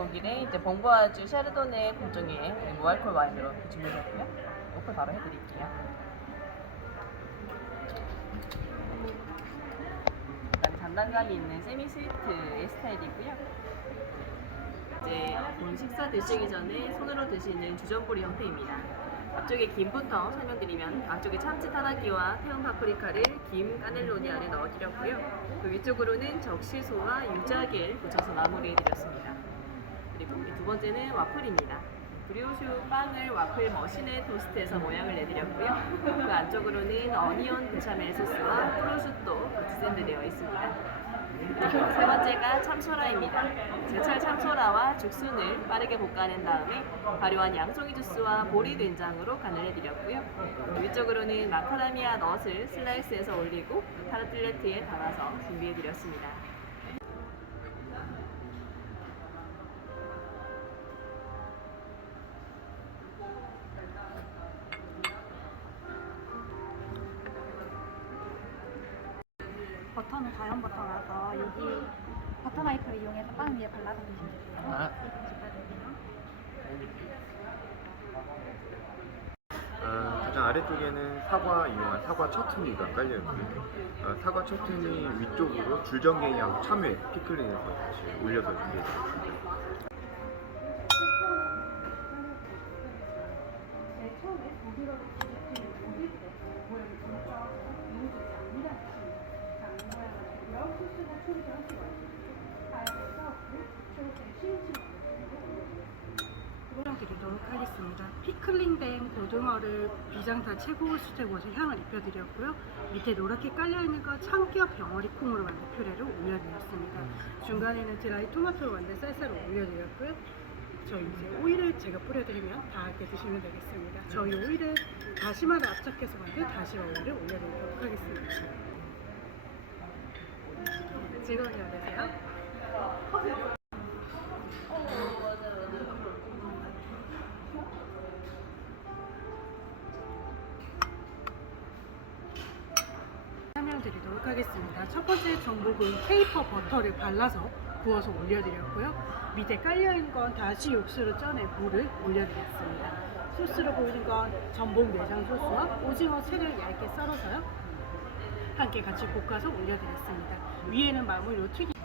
독일의 이제 봉부아주 샤르도네 공종의 무알콜 와인으로 준비했고요. 오픈 바로 해드릴게요. 약간 단단감이 있는 세미 스위트의 스타일이고요. 이제 본 식사 드시기 전에 손으로 드시는 주전부리 형태입니다. 앞쪽에 김부터 설명드리면 앞쪽에 참치 타라기와 태운 파프리카를 김 까넬로니 안에 넣어드렸고요. 그 위쪽으로는 적시소와 유자기를 붙여서 마무리해드렸습니다. 그리고 두 번째는 와플입니다. 브리오슈 빵을 와플 머신에 토스트해서 모양을 내드렸고요. 그 안쪽으로는 어니언 베샤멜 소스와 프로슈토 같이 샌드되어 있습니다. 세 번째가 참소라입니다. 제철 참소라와 죽순을 빠르게 볶아낸 다음에 발효한 양송이 주스와 보리 된장으로 간을 해드렸고요. 위쪽으로는 마카다미아 넛을 슬라이스해서 올리고 타르틀레트에 담아서 준비해드렸습니다. 는 자연 버터라서 여기 버터 나이프를 이용해서 빵 위에 발라서 드시면 돼요. 아. 아, 가장 아래쪽에는 사과 이용한 사과 처트니가 깔려 있고요. 아, 사과 처트니 위쪽으로 줄전갱이하고 참외, 피클링해서 같이 올려서 준비해 드렸습니다. 하겠습니다. 피클링된 고등어를 비장타 최고 수제고에서 향을 입혀드렸고요. 밑에 노랗게 깔려있는 건 참기업 병어리 콩으로 만든 퓨레를 올려드렸습니다. 중간에는 드라이 토마토로 만든 쌀쌀을 올려드렸고요. 저희 이제 오일을 제가 뿌려드리면 다 함께 드시면 되겠습니다. 저희 오일은 다시마를 압착해서 만든 다시마 오일을 올려드리도록 하겠습니다. 즐거운 여름 되세요. 설명드리도록 하겠습니다. 첫 번째 정복은 케이퍼 버터를 발라서 구워서 올려드렸고요. 밑에 깔려있는 건 다시 육수를 쪄낸 물을 올려드렸습니다. 소스로 보이는 건 전복 내장 소스와 오징어 채를 얇게 썰어서요. 함께 같이 볶아서 올려드렸습니다. 위에는 마무리로 튀김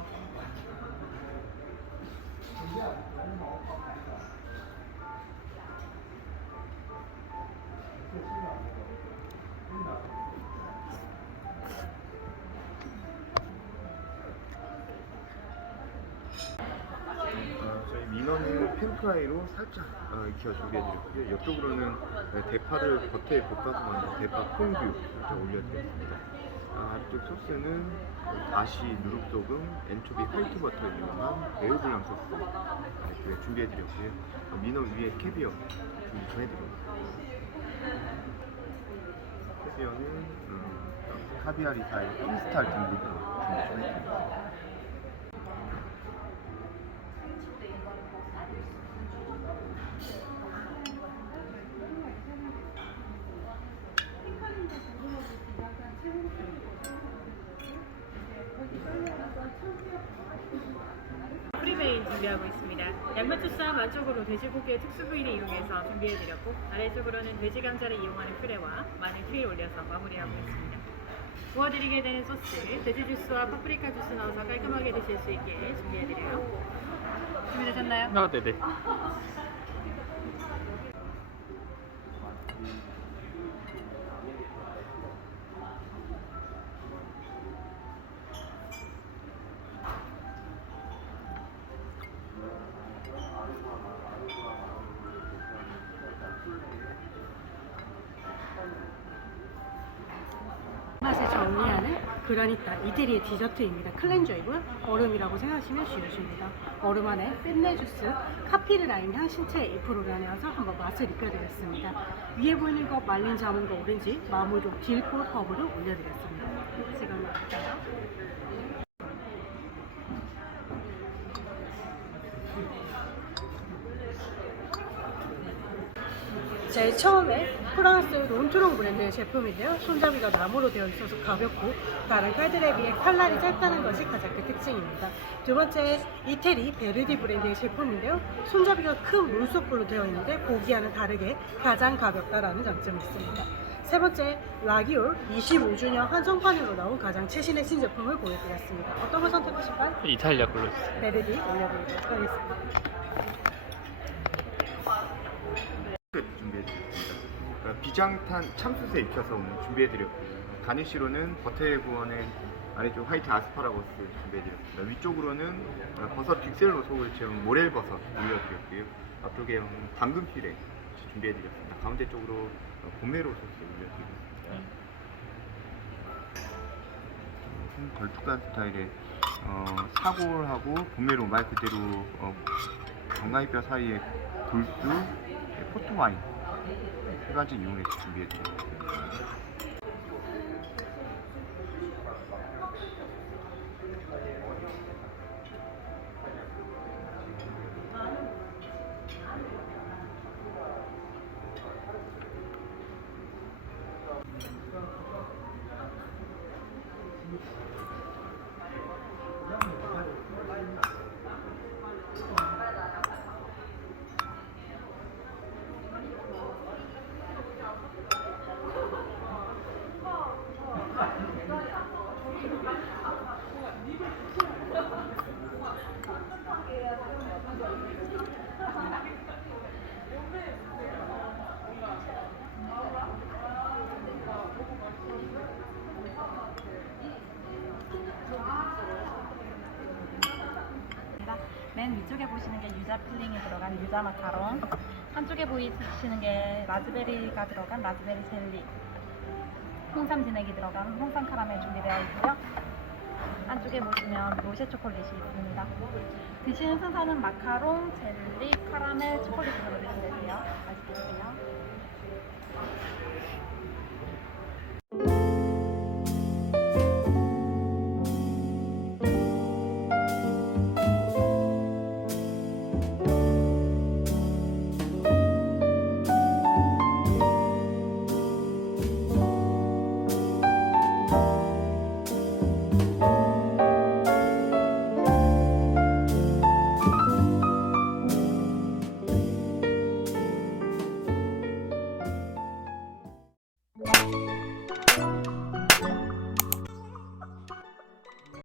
민어는 팬프라이로 살짝 어, 익혀 준비해드렸고요. 옆쪽으로는 네, 대파를 버터에 볶아서 만든 대파 퐁듀 살짝 올려드렸습니다. 아, 앞쪽 소스는 다시 누룩소금, 엔초비 화이트 버터 이용한 베우블랑 소스 이렇게 준비해드렸고요. 어, 민어 위에 캐비어 준비 전해드렸습니다. 캐비어는 음, 카비아리사의 크리스탈 등급으로 준비 전해드렸습니다. 프리메인 준비하고 있습니다. 양배추쌈 안쪽으로 돼지고기의 특수 부위를 이용해서 준비해드렸고 아래쪽으로는 돼지 감자를 이용하는 퓨레와 마늘 튀를 올려서 마무리하고 있습니다. 구워드리게 되는 소스, 돼지 주스와 파프리카 주스 넣어서 깔끔하게 드실 수 있게 준비해드려요. 준비되셨나요? 아, 네네. 정리하는 그라니타 이태리의 디저트입니다. 클렌저이고요. 얼음이라고 생각하시면 쉬우십니다. 얼음 안에 뺀내 주스, 카피를 라인 향신채 2%를 내어서 한번 맛을 입혀드렸습니다. 위에 보이는 거 말린 자몽과 오렌지, 마무리로 딜꽃 허브를 올려드렸습니다. 지금 맛있어요. 제일 처음에 프랑스 론트롱 브랜드의 제품인데요. 손잡이가 나무로 되어 있어서 가볍고 다른 칼들에 비해 칼날이 짧다는 것이 가장 큰 특징입니다. 두 번째 이태리 베르디 브랜드의 제품인데요. 손잡이가 큰 물속불로 되어 있는데 보기와는 다르게 가장 가볍다라는 장점이 있습니다. 세 번째 라기올 25주년 한정판으로 나온 가장 최신의 신제품을 보여드렸습니다. 어떤 걸 선택하실까요? 이탈리아 걸로 주세요. 베르디 올려드리도록 하겠습니다. 준비해드렸습니다. 그러니까 비장탄 참숯에 익혀서 오늘 준비해드렸고요. 가니쉬로는 버터에 구워낸 아래쪽 화이트 아스파라거스 준비해드렸습니다. 위쪽으로는 어, 버섯 빅셀로 속을 채운 모렐 버섯 올려드렸고요. 앞쪽에 음, 당근 피레 준비해드렸습니다. 가운데 쪽으로 어, 포메로 소스 올려드리겠습니다. 음, 걸쭉한 스타일의 어, 사골하고 포메로 말 그대로 어, 정강이뼈 사이에 돌수, 네, 포토와인 세 가지 이용해서 준비해 드립니다. 맨 위쪽에 보시는 게 유자 필링이 들어간 유자 마카롱, 한쪽에 보이시는 게 라즈베리가 들어간 라즈베리 젤리, 홍삼 진액이 들어간 홍삼 카라멜 준비되어 있고요. 안쪽에 보시면 로쉐 초콜릿이 있습니다. 드시는 순서는 마카롱, 젤리, 카라멜, 초콜릿으로 드시면 돼요. 맛있게 드세요.